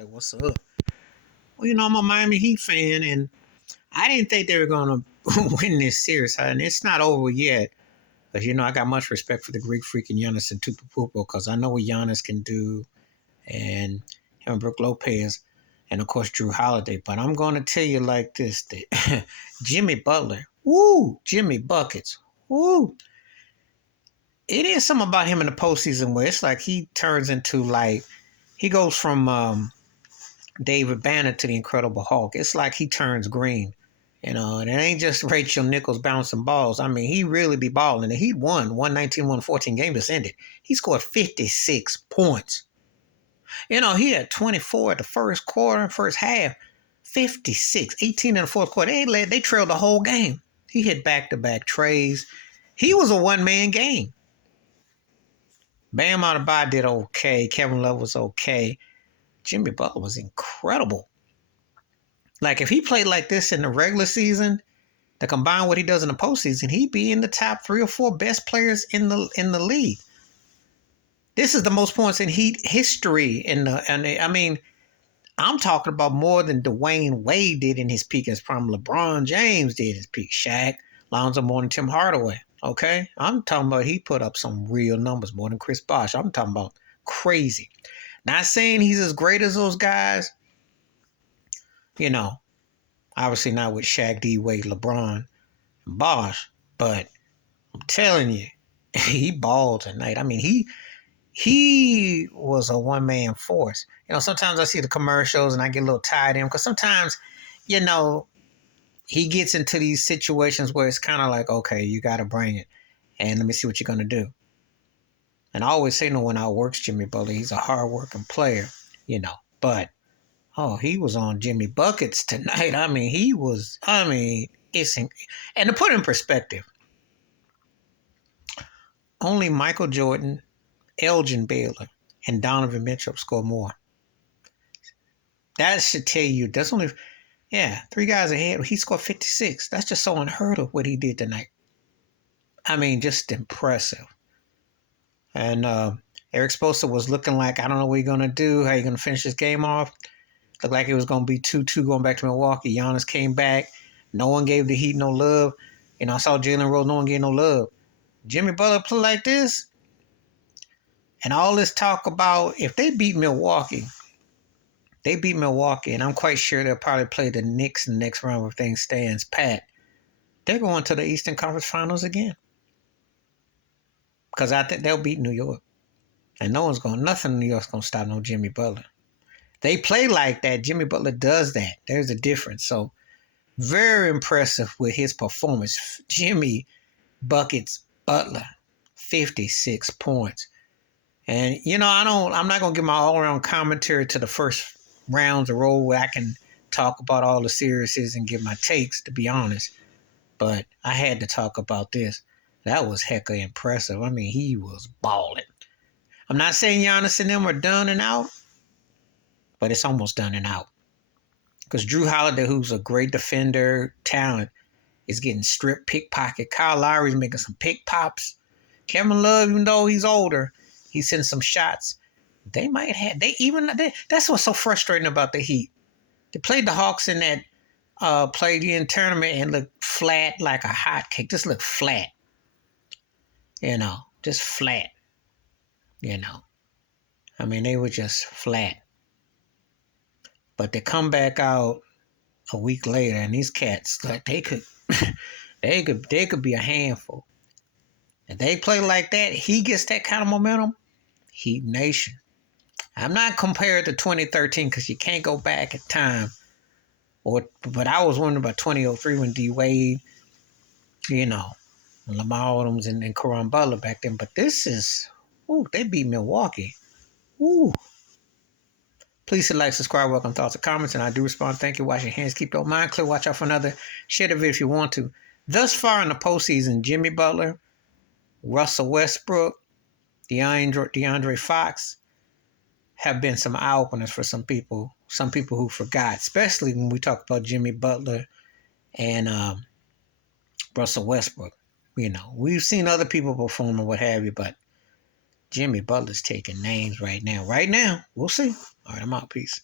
there. What's up? Well, I'm a Miami Heat fan, and I didn't think they were going to win this series. And it's not over yet. But, I got much respect for the Greek freaking Giannis and Tupapupo because I know what Giannis can do, and him and Brook Lopez, and, of course, Drew Holiday. But I'm going to tell you like this. That Jimmy Butler, woo, Jimmy Buckets, woo. It is something about him in the postseason where it's like he turns into he goes from David Banner to the Incredible Hulk. It's like he turns green, and it ain't just Rachel Nichols bouncing balls. I mean, he really be balling. He won 119-114 game just ended. He scored 56 points. He had 24 at the first quarter, first half, 56, 18 in the fourth quarter. They trailed the whole game. He hit back-to-back trays. He was a one-man game. Bam Adebayo did okay. Kevin Love was okay. Jimmy Butler was incredible. Like, if he played like this in the regular season, to combine what he does in the postseason, he'd be in the top 3 or 4 best players in the league. This is the most points in Heat history. I'm talking about more than Dwayne Wade did in his peak as prime. LeBron James did his peak. Shaq, Lonzo, more than Tim Hardaway. Okay? I'm talking about he put up some real numbers, more than Chris Bosh. I'm talking about crazy. Not saying he's as great as those guys. Obviously not with Shaq, D, Wade, LeBron, and Bosh. But I'm telling you, he balled tonight. I mean, he was a one-man force. Sometimes I see the commercials and I get a little tired of him because sometimes, he gets into these situations where it's kind of like, okay, you got to bring it. And let me see what you're going to do. And I always say no one outworks Jimmy Butler. He's a hard-working player, But, he was on Jimmy Buckets tonight. And to put it in perspective, only Michael Jordan, Elgin Baylor, and Donovan Mitchell scored more. That should tell you, that's only, 3 guys ahead. He scored 56. That's just so unheard of what he did tonight. Just impressive. And Eric Spoelstra was looking like, I don't know what you're going to do, how you're going to finish this game off. Looked like it was going to be 2-2 going back to Milwaukee. Giannis came back. No one gave the Heat no love. I saw Jalen Rose, no one gave no love. Jimmy Butler play like this, and all this talk about if they beat Milwaukee, and I'm quite sure they'll probably play the Knicks in the next round if things stands pat. They're going to the Eastern Conference Finals again. Because I think they'll beat New York. And nothing in New York's going to stop no Jimmy Butler. They play like that. Jimmy Butler does that. There's a difference. So, very impressive with his performance. Jimmy Buckets Butler, 56 points. And, I'm not going to give my all-around commentary to the first rounds of roll where I can talk about all the series and give my takes, to be honest. But I had to talk about this. That was hecka impressive. He was balling. I'm not saying Giannis and them are done and out, but it's almost done and out. Because Drew Holiday, who's a great defender, talent, is getting stripped, pickpocket. Kyle Lowry's making some pick pops. Kevin Love, even though he's older, he's sending some shots. That's what's so frustrating about the Heat. They played the Hawks in that play-in tournament and looked flat like a hot cake. Just looked flat. Just flat. They were just flat. But they come back out a week later, and these cats, like, they could be a handful. If they play like that, he gets that kind of momentum. Heat Nation. I'm not compared to 2013 because you can't go back in time. But I was wondering about 2003 when D Wade, Lamar Odoms and Caron Butler back then. But this is, they beat Milwaukee. Please hit like, subscribe, welcome thoughts and comments, and I do respond. Thank you. Wash your hands. Keep your mind clear. Watch out for another. Share the video if you want to. Thus far in the postseason, Jimmy Butler, Russell Westbrook, DeAndre Fox have been some eye-openers for some people who forgot, especially when we talk about Jimmy Butler and Russell Westbrook. We've seen other people perform or what have you, but Jimmy Butler's taking names right now. We'll see. All right, I'm out. Peace.